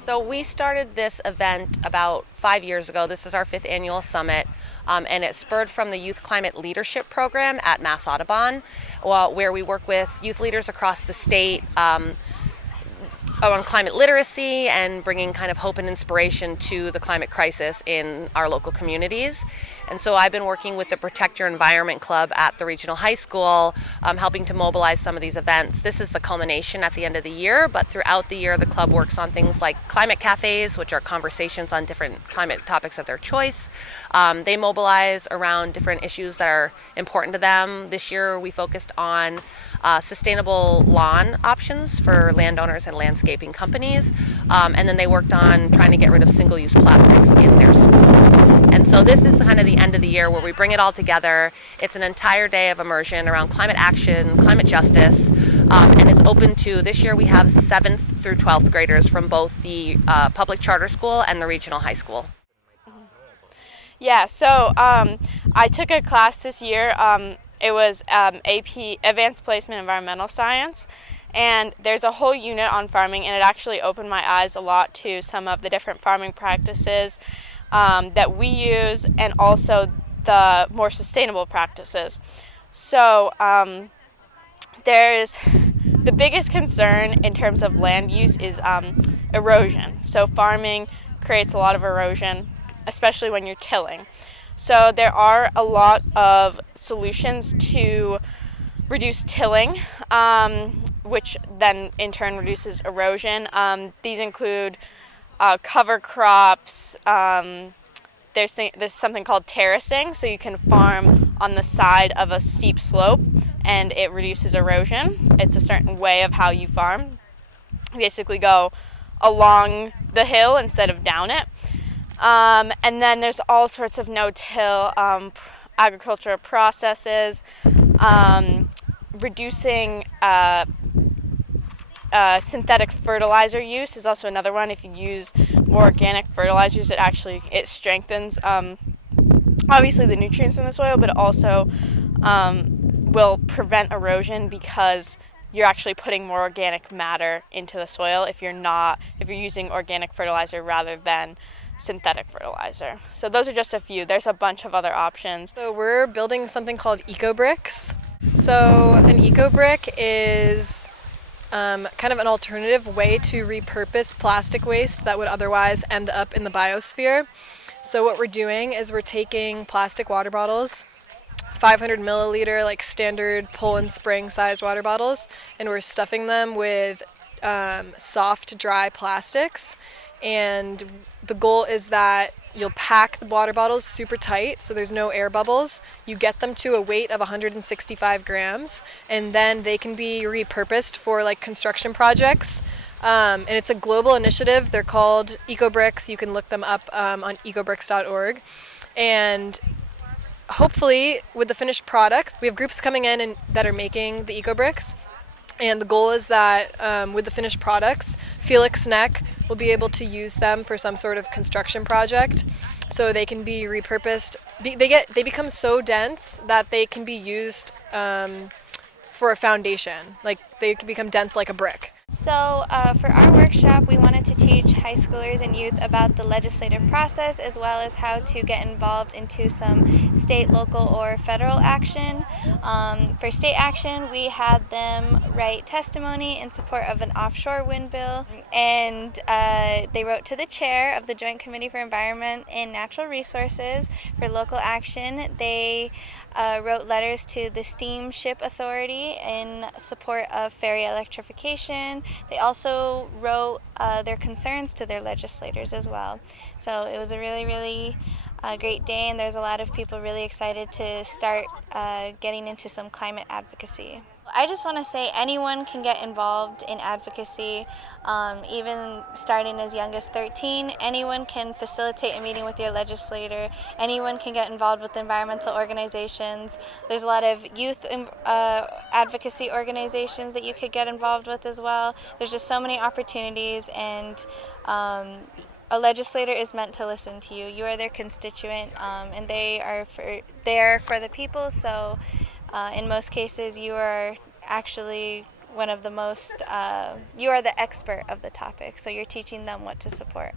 So we started this event about 5 years ago. This is our 5th annual summit, and it spurred from the Youth Climate Leadership Program at Mass Audobon, where we work with youth leaders across the state on climate literacy and bringing kind of hope and inspiration to the climate crisis in our local communities. And so I've been working with the Protect Your Environment Club at the regional high school, helping to mobilize some of these events. This is the culmination at the end of the year, but throughout the year the club works on things like climate cafes, which are conversations on different climate topics of their choice. They mobilize around different issues that are important to them. This year we focused on sustainable lawn options for landowners and landscaping companies, and then they worked on trying to get rid of single-use plastics in their school. And so this is kind of the end of the year where we bring it all together. It's an entire day of immersion around climate action, climate justice, and it's open to, this year we have 7th through 12th graders from both the public charter school and the regional high school. Yeah, so I took a class this year. It was AP, Advanced Placement Environmental Science, and there's a whole unit on farming, and it actually opened my eyes a lot to some of the different farming practices that we use, and also the more sustainable practices. So there's the biggest concern in terms of land use is erosion. So farming creates a lot of erosion, especially when you're tilling. So there are a lot of solutions to reduce tilling, which then in turn reduces erosion. These include cover crops. There's something called terracing, so you can farm on the side of a steep slope and it reduces erosion. It's a certain way of how you farm. You basically go along the hill instead of down it. And then there's all sorts of no-till agricultural processes. Reducing synthetic fertilizer use is also another one. If you use more organic fertilizers, it strengthens obviously the nutrients in the soil, but it also will prevent erosion because you're actually putting more organic matter into the soil if you're using organic fertilizer rather than synthetic fertilizer. So those are just a few. There's a bunch of other options. So we're building something called eco-bricks. So an eco-brick is kind of an alternative way to repurpose plastic waste that would otherwise end up in the biosphere. So what we're doing is we're taking plastic water bottles, 500 milliliter like standard Poland Spring sized water bottles, and we're stuffing them with soft dry plastics, and the goal is that you'll pack the water bottles super tight so there's no air bubbles. You get them to a weight of 165 grams, and then they can be repurposed for like construction projects. And it's a global initiative. They're called eco-bricks. You can look them up on ecobricks.org. And hopefully with the finished product, we have groups coming in and that are making the eco-bricks. And the goal is that with the finished products, Felix Neck will be able to use them for some sort of construction project, so they can be repurposed. They become so dense that they can be used for a foundation. Like they can become dense like a brick. So for our workshop, we wanted to teach high schoolers and youth about the legislative process as well as how to get involved into some state, local, or federal action. For state action, we had them write testimony in support of an offshore wind bill, and they wrote to the chair of the Joint Committee for Environment and Natural Resources. For local action, they wrote letters to the Steamship Authority in support of ferry electrification. They also wrote their concerns to their legislators as well. So it was a really, really great day, and there's a lot of people really excited to start getting into some climate advocacy. I just want to say anyone can get involved in advocacy, even starting as young as 13. Anyone can facilitate a meeting with your legislator. Anyone can get involved with environmental organizations. There's a lot of youth advocacy organizations that you could get involved with as well. There's just so many opportunities, and a legislator is meant to listen to you. You are their constituent, and they are there for the people. So in most cases, you are actually one of the most, you are the expert of the topic, so you're teaching them what to support.